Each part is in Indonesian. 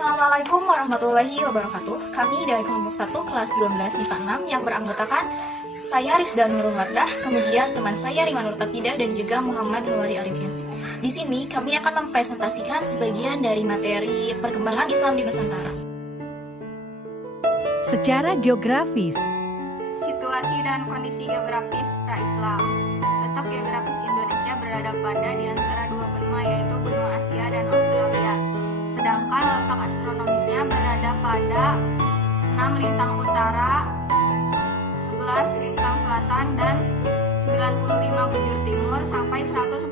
Assalamualaikum warahmatullahi wabarakatuh. Kami dari kelompok 1 kelas 12 MIPA 6 yang beranggotakan saya Rizda Nurul Wardah, kemudian teman saya Rima Nur Tapidah dan juga Muhammad Hawari Arifin. Di sini kami akan mempresentasikan sebagian dari materi perkembangan Islam di Nusantara. Secara geografis, Situasi dan kondisi geografis pra-Islam. Letak geografis Indonesia berada pada di antara dua benua, yaitu benua Asia dan Australia. Sedangkan letak astronomisnya berada pada 6 lintang utara, 11 lintang selatan, dan 95 bujur timur sampai 141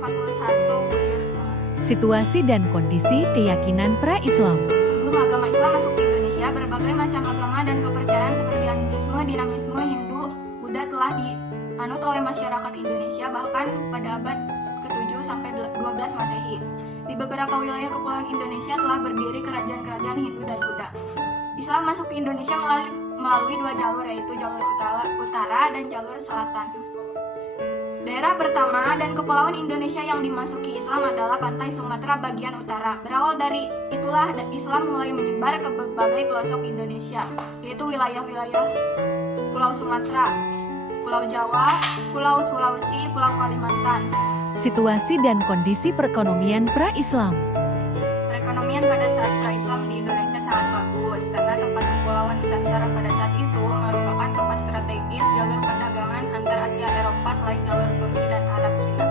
bujur tengah. situasi dan kondisi keyakinan pra-Islam. Sebelum agama Islam masuk ke Indonesia, berbagai macam agama dan kepercayaan seperti animisme, dinamisme, Hindu, Buddha telah dianut oleh masyarakat Indonesia bahkan pada abad ke-7 sampai 12 Masehi. Di beberapa wilayah kepulauan Indonesia telah berdiri kerajaan-kerajaan Hindu dan Buddha. Islam masuk ke Indonesia melalui dua jalur, yaitu jalur utara dan jalur selatan. Daerah pertama dan kepulauan Indonesia yang dimasuki Islam adalah pantai Sumatera bagian utara. Berawal dari itulah Islam mulai menyebar ke berbagai pelosok Indonesia, yaitu wilayah-wilayah Pulau Sumatera, Pulau Jawa, Pulau Sulawesi, Pulau Kalimantan. Situasi dan kondisi perekonomian pra-Islam. Perekonomian pada saat pra-Islam di Indonesia sangat bagus karena tempat kepulauan Nusantara pada saat itu merupakan tempat strategis jalur perdagangan antara Asia Eropa selain jalur Turki dan Arab Cina,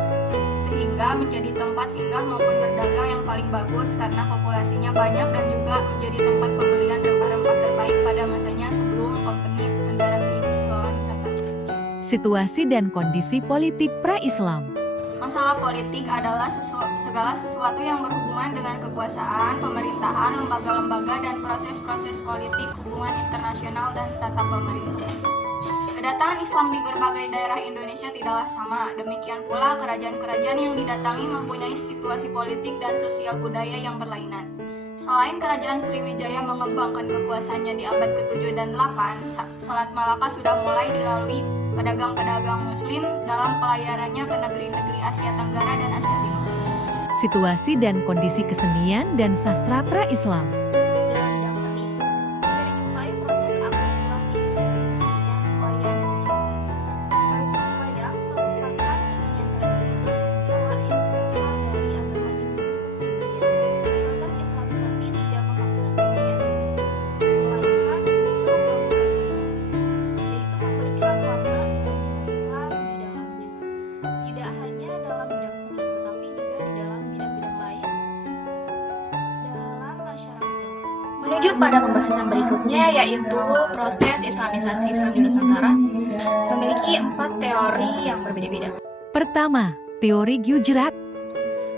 sehingga menjadi tempat singgah maupun berdagang yang paling bagus karena populasinya banyak dan juga menjadi tempat pembelian rempah-rempah terbaik pada masanya sebelum kompeni mendarat di Kepulauan Nusantara. Situasi dan kondisi politik pra-Islam. Masalah politik adalah segala sesuatu yang berhubungan dengan kekuasaan, pemerintahan, lembaga-lembaga, dan proses-proses politik, hubungan internasional, dan tata pemerintahan. Kedatangan Islam di berbagai daerah Indonesia tidaklah sama. Demikian pula kerajaan-kerajaan yang didatangi mempunyai situasi politik dan sosial budaya yang berlainan. Selain kerajaan Sriwijaya mengembangkan kekuasaannya di abad ke-7 dan 8, Selat Malaka sudah mulai dilalui pedagang-pedagang muslim dalam pelayarannya ke negeri-negeri Asia Tenggara dan Asia Timur. Situasi dan kondisi kesenian dan sastra pra-Islam. Dalam bidang seni, juga dijumpai proses akulturasi seperti kesenian wayang Jawa. Wayang merupakan kesenian tradisional suku Jawa yang berasal dari agama Hindu. Proses Islamisasi tidak menghapuskan kesenian ini, melainkan justru melengkapinya, yaitu memberikan warna nilai-nilai Islam di dalamnya. Tidak hanya dalam bidang seni, tetapi juga di dalam bidang-bidang lain dalam masyarakat Jawa. Menuju pada pembahasan berikutnya, yaitu proses Islamisasi Islam di Nusantara, memiliki 4 teori yang berbeda-beda. Pertama, teori Gujarat.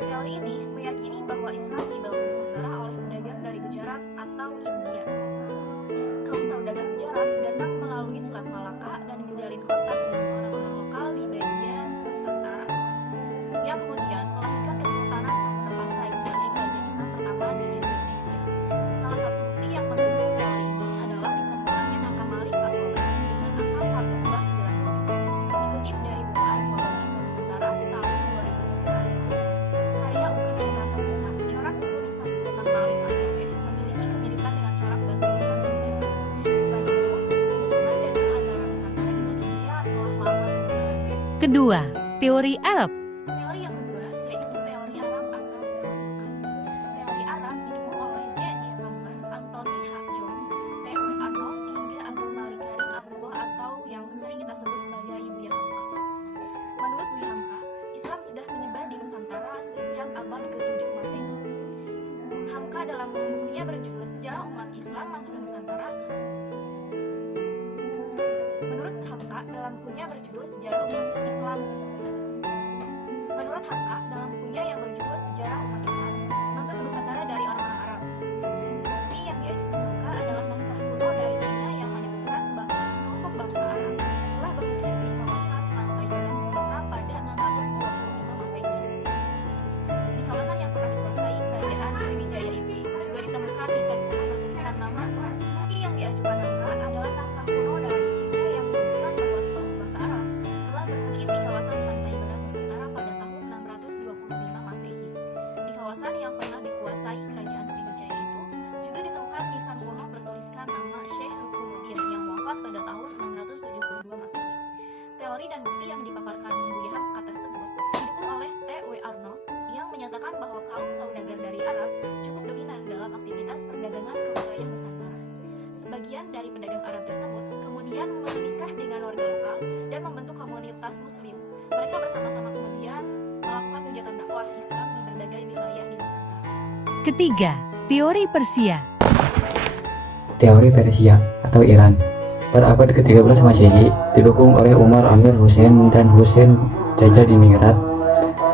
Teori ini meyakini bahwa Islam dibawa ke Nusantara oleh pedagang dari Gujarat atau India. Kaum saudagar Gujarat datang melalui Selat Malaka dan menjalin kontak dengan orang-orang lokal di bagian Nusantara, yang kemudian melahirkan Kesultanan Samapasai sebagai kerajaan Islam pertama di Indonesia. Salah satu bukti yang mendukung teori ini adalah ditemukannya makam Malik As-Soleh dengan angka 1297. Dikutip dari buku Arkeologi Islam Nusantara tahun 2009. Karya Uka Chandra Sastra, corak buku nisan Sultan Malik As-Soleh memiliki kemiripan dengan corak batu nisan Tanjung. Selain itu, hubungan dagang antara Nusantara dengan India telah lama terjalin. Kedua, teori Arab. Teori yang kedua yaitu teori Arab atau kelompok. Teori Arab didukung oleh J.C. Butler, Anthony H. Jones, T.W. Arnold, hingga Abdul Malik Karim Abdullah atau yang sering kita sebut sebagai Buya Hamka. Menurut Buya Hamka, Islam sudah menyebar di Nusantara sejak abad ke-7 Masehi. Hamka dalam bukunya berjudul Sejarah Umat Islam Masuk ke Nusantara. Menurut Hamka dalam bukunya berjudul Sejarah Umat Islam Menurut Hamka, dalam bukunya yang berjudul Sejarah Umat Islam masuk ke Nusantara dari orang-orang Arab. Bukti yang diajukan Hamka adalah naskah kuno dari Cina yang menyebutkan bahwa sekelompok bangsa Arab telah bermukim di kawasan pantai barat Sumatera pada 625 Masehi. Di kawasan yang pernah dikuasai kerajaan Sriwijaya ini juga ditemukan nisan kuno bertulisan nama. Bukti yang diajukan Hamka adalah naskah kuno dari Cina yang menyebutkan bahwa sekelompok bangsa Arab telah bermukim di kawasan pantai barat Nusantara pada tahun 625 Masehi, di kawasan yang pernah dikuasai akses perdagangan ke wilayah Nusantara. Sebagian dari pedagang Arab tersebut kemudian menikah dengan warga lokal dan membentuk komunitas Muslim. Mereka bersama-sama kemudian melakukan kegiatan dakwah Islam di berbagai wilayah di Nusantara. Ketiga, teori Persia. Teori Persia atau Iran pada abad ke-13 Masehi didukung oleh Umar Amir Hussein dan Hussein Tajadiningrat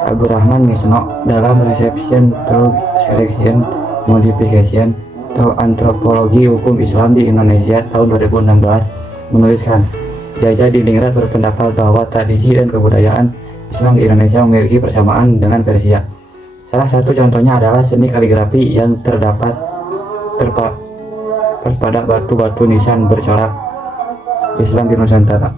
Abdurrahman Misno dalam Reception Through Selection Modification atau Antropologi Hukum Islam di Indonesia tahun 2016 menuliskan, Tajadiningrat berpendapat bahwa tradisi dan kebudayaan Islam di Indonesia memiliki persamaan dengan Persia. Salah satu contohnya adalah seni kaligrafi yang terdapat pada batu-batu nisan bercorak Islam di Nusantara.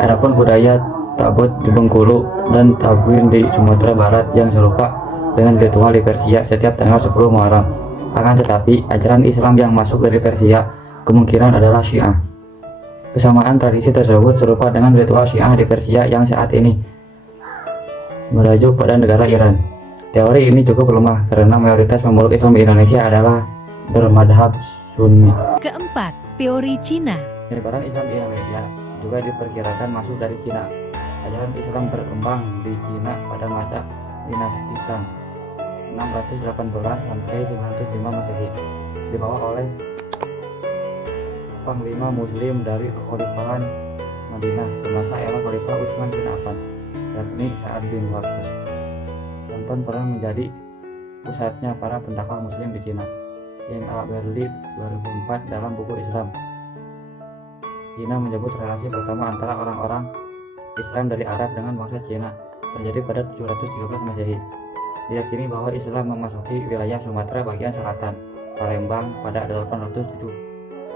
Adapun budaya tabut di Bengkulu dan tabwin di Sumatera Barat yang serupa dengan ritual di Persia setiap tanggal 10 Muharram. Akan tetapi, ajaran Islam yang masuk dari Persia kemungkinan adalah Syiah. Kesamaan tradisi tersebut serupa dengan ritual Syiah di Persia yang saat ini merujuk pada negara Iran. Teori ini cukup lemah karena mayoritas pemeluk Islam di Indonesia adalah bermadhab Sunni. Keempat, teori Cina. Penyebaran Islam di Indonesia juga diperkirakan masuk dari Cina. Ajaran Islam berkembang di Cina pada masa dinasti Tang 618 sampai 905 Masehi, dibawa oleh panglima Muslim dari Kekhalifahan Madinah semasa era Khalifah Utsman bin Affan, yakni Sa'ad bin Waqqas. Canton pernah menjadi pusatnya para pendakwah Muslim di Cina. N.A. Berli 2004 dalam buku Islam. Cina menyebut relasi pertama antara orang-orang Islam dari Arab dengan bangsa Cina terjadi pada 713 Masehi. Diyakini bahwa Islam memasuki wilayah Sumatera bagian selatan, Palembang pada 879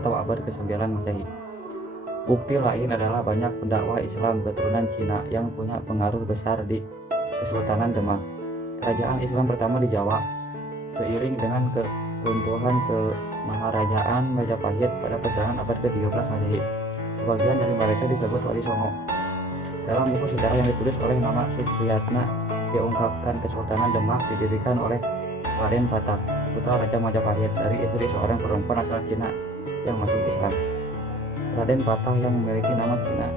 atau abad ke-9 Masehi. Bukti lain adalah banyak pendakwah Islam keturunan Cina yang punya pengaruh besar di Kesultanan Demak, kerajaan Islam pertama di Jawa. Seiring dengan keruntuhan kemaharajaan Majapahit pada pertengahan abad ke-13 Masehi, sebagian dari mereka disebut Wali Songo. Dalam buku sejarah yang ditulis oleh Nama Supriyatna diungkapkan Kesultanan Demak didirikan oleh Raden Patah, putra Raja Majapahit, dari istri seorang perempuan asal Cina yang masuk Islam. Raden Patah yang memiliki nama Cina